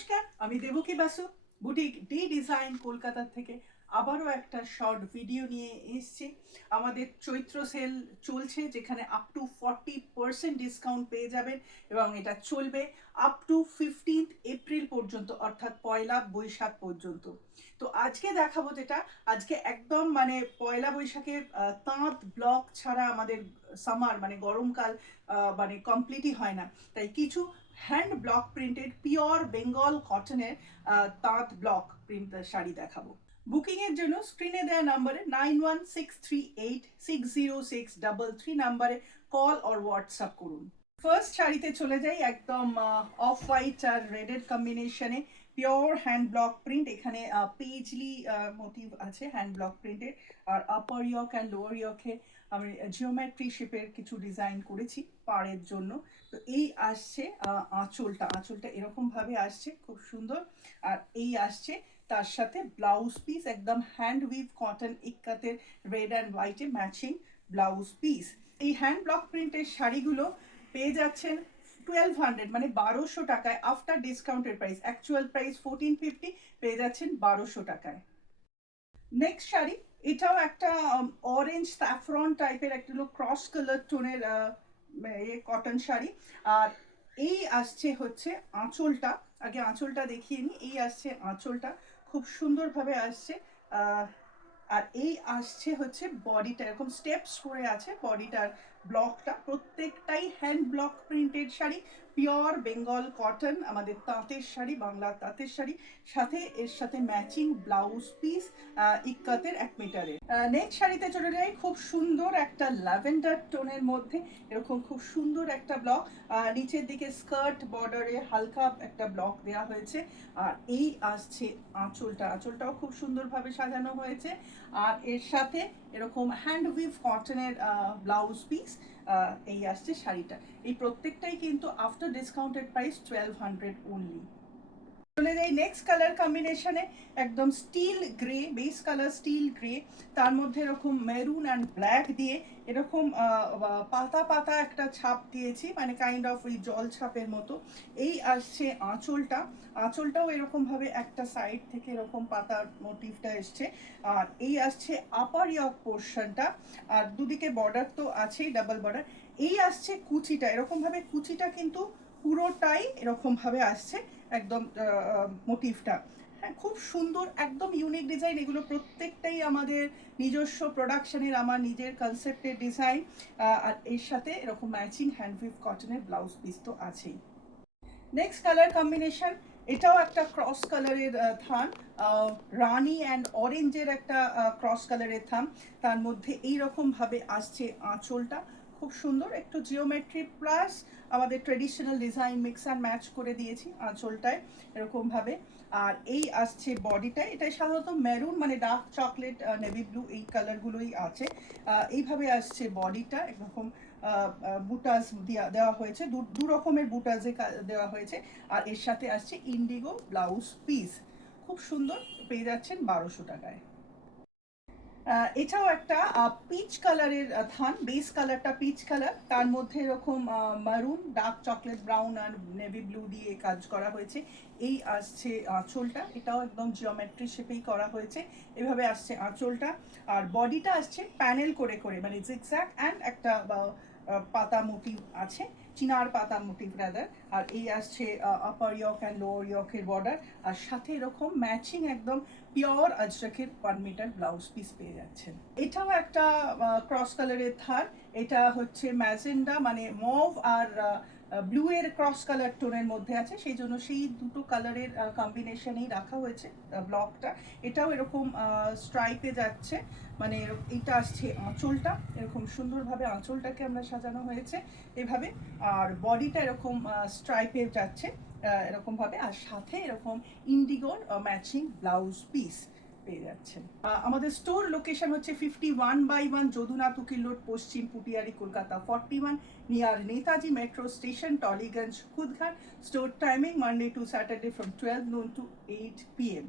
নমস্কার, আমি Devaki Basu boutique D design Kolkata থেকে আবারও একটা শর্ট ভিডিও নিয়ে এসেছি। আমাদের চৈত্র সেল চলছে, যেখানে আপ টু 40% ডিসকাউন্ট পেয়ে যাবেন এবং এটা চলবে আপ টু 15 এপ্রিল পর্যন্ত, অর্থাৎ পয়লা বৈশাখ পর্যন্ত। তো আজকে দেখাবো যেটা, আজকে একদম মানে পয়লা বৈশাখের তাঁত ব্লক ছাড়া আমাদের সামার মানে গরমকাল মানে কমপ্লিটই হয় না। তাই কিছু hand block printed pure Bengal কটনের তাঁত ব্লক প্রিন্ট শাড়ি দেখাবো। বুকিং এর জন্য স্ক্রিনে দেওয়া নম্বরে 9163860633 নাম্বারে কল অর হোয়াটসঅ্যাপ করুন। ফার্স্ট শাড়িতে চলে যাই, একদম অফ হোয়াইট আর রেডের কম্বিনেশনে পিওর হ্যান্ড ব্লক প্রিন্ট। এখানে পেজলি মোটিভ আছে হ্যান্ড ব্লক প্রিন্টের, আর আপার ইয়ক অ্যান্ড লোয়ার ইয়কে আমি জিওমেট্রি শেপের কিছু ডিজাইন করেছি পাড়ের জন্য। তো এই আসছে আঁচলটা এরকম ভাবে আসছে, খুব সুন্দর। আর এই আসছে তার সাথে ব্লাউজ পিস, একদম হ্যান্ড উইভ কটন ইক্কাতের রেড অ্যান্ড হোয়াইটে ম্যাচিং ব্লাউজ পিস। এই হ্যান্ড ব্লক প্রিন্টের শাড়িগুলো পেয়ে যাচ্ছেন 1200 মানে 1200 টাকায় আফটার ডিসকাউন্টের প্রাইস। অ্যাকচুয়াল প্রাইস 1450, পেয়ে যাচ্ছেন 1200 টাকায়। নেক্সট শাড়ি, এটাও একটা অরেঞ্জ স্যাফরন টাইপের একটা ক্রস কালার টোনের কটন শাড়ি। আর এই আসছে হচ্ছে আঁচলটা, আগে আঁচলটা দেখিয়ে নিই। এই আসছে আঁচলটা, খুব সুন্দরভাবে আসছে। আর এই আসছে হচ্ছে বডিটা, এরকম স্টেপস করে আছে বডিটার ব্লকটা। প্রত্যেকটাই hand block printed sari, pure Bengal cotton, আমাদের তাঁতের শাড়ি, বাংলা তাঁতের শাড়ি, সাথে এর সাথে ম্যাচিং ব্লাউজ পিস ইক্কাতের 1 মিটারের। নেক্সট শাড়িতে চলে যাই, খুব সুন্দর একটা ল্যাভেন্ডার টোনের মধ্যে এরকম খুব সুন্দর একটা ব্লক, নিচের দিকে স্কার্ট বর্ডারে হালকা একটা ব্লক দেওয়া হয়েছে। আর এই আসছে আঁচলটাও খুব সুন্দরভাবে সাজানো হয়েছে। আর এর সাথে এরকম হ্যান্ড উইভ কটনের ব্লাউজ পিস, এই আসছে শাড়িটা। এই প্রত্যেকটাই কিন্তু আফটার ডিসকাউন্টেড প্রাইস 1200 অনলি। চলে যাই নেক্সট কালার কম্বিনেশনে, একদম still grey, base colour still grey, তার মধ্যে এরকম মেরুন অ্যান্ড ব্ল্যাক দিয়ে এরকম পাতা পাতা একটা ছাপ দিয়েছি, মানে কাইন্ড অফ ওই জল ছাপের মতো। এই আসছে আঁচলটাও এরকমভাবে একটা সাইড থেকে এরকম পাতার মোটিভটা এসছে। আর এই আসছে আপার ইয়ক পোর্শনটা, আর দুদিকে বর্ডার তো আছেই, ডাবল বর্ডার। এই আসছে কুচিটা, এরকমভাবে কুচিটা কিন্তু পুরোটাই এরকমভাবে আসছে একদম মোটিভটা। হ্যাঁ, খুব সুন্দর, একদম ইউনিক ডিজাইন। এগুলো প্রত্যেকটাই আমাদের নিজস্ব প্রোডাকশনের, আমার নিজের কনসেপ্টের ডিজাইন। আর এর সাথে এরকম ম্যাচিং হ্যান্ডউইভ কটনের ব্লাউজ পিস তো আছেই। নেক্সট কালার কম্বিনেশন, এটাও একটা ক্রস কালারের থান, রানি অ্যান্ড অরেঞ্জের একটা ক্রস কালারের থান। তার মধ্যে এইরকম ভাবে আসছে আঁচলটা, খুব সুন্দর, একটু জিওমেট্রি প্লাস আমাদের traditional design mix and match করে দিয়েছি আঁচলটায় এরকমভাবে। আর এই আসছে বডিটা, এটাই সাধারণত মেরুন মানে ডার্ক চকলেট নেভি ব্লু এই কালারগুলোই আছে। এইভাবে আসছে বডিটা, এরকম বুটাস দেওয়া হয়েছে, দু রকমের বুটাসে দেওয়া হয়েছে। আর এর সাথে আসছে ইন্ডিগো ব্লাউজ পিস, খুব সুন্দর, পেয়ে যাচ্ছেন 1200 টাকায়। এটাও একটা পিচ কালারের থান, বেস কালারটা পিচ কালার, তার মধ্যে এরকম মারুন, ডার্ক চকলেট ব্রাউন আর নেভি ব্লু দিয়ে কাজ করা হয়েছে। এই আসছে আঁচলটা, এটাও একদম জিওমেট্রি শেপেই করা হয়েছে। এভাবে আসছে আঁচলটা। আর বডিটা আসছে প্যানেল করে করে, মানে জিগজ্যাগ অ্যান্ড একটা পাতা মোটিভ আছে, চিনার পাতা মোটিভ রাদার। আর এই আসছে আপার ইয়ক অ্যান্ড লোয়ার ইয়কের বর্ডার, আর সাথে এরকম ম্যাচিং একদম পিওর আজরাকের 1 মিটার ব্লাউজ পিস পেয়ে যাচ্ছেন। এটাও একটা ক্রস কালারের থার, এটা হচ্ছে ম্যাজেন্ডা মানে মভ আর ব্লু এর ক্রস কালার টোনের মধ্যে আছে, সেই জন্য সেই দুটো কালারের কম্বিনেশনেই রাখা হয়েছে ব্লকটা। এটাও এরকম স্ট্রাইপে যাচ্ছে, মানে এটা আসছে আঁচলটা, এরকম সুন্দরভাবে আঁচলটাকে আমরা সাজানো হয়েছে এভাবে। আর বডিটা এরকম স্ট্রাইপে যাচ্ছে এরকমভাবে, আর সাথে এরকম ইন্ডিগোর ম্যাচিং ব্লাউজ পিস পেয়ে যাচ্ছেন। আমাদের স্টোর লোকেশন হচ্ছে 51/1 যদুনাথ উকিল রোড, পশ্চিম Putiyari, Kolkata 41, near Netaji metro station, Tollygunge, Khudghat. Store timing Monday to Saturday from 12 noon to 8 p.m.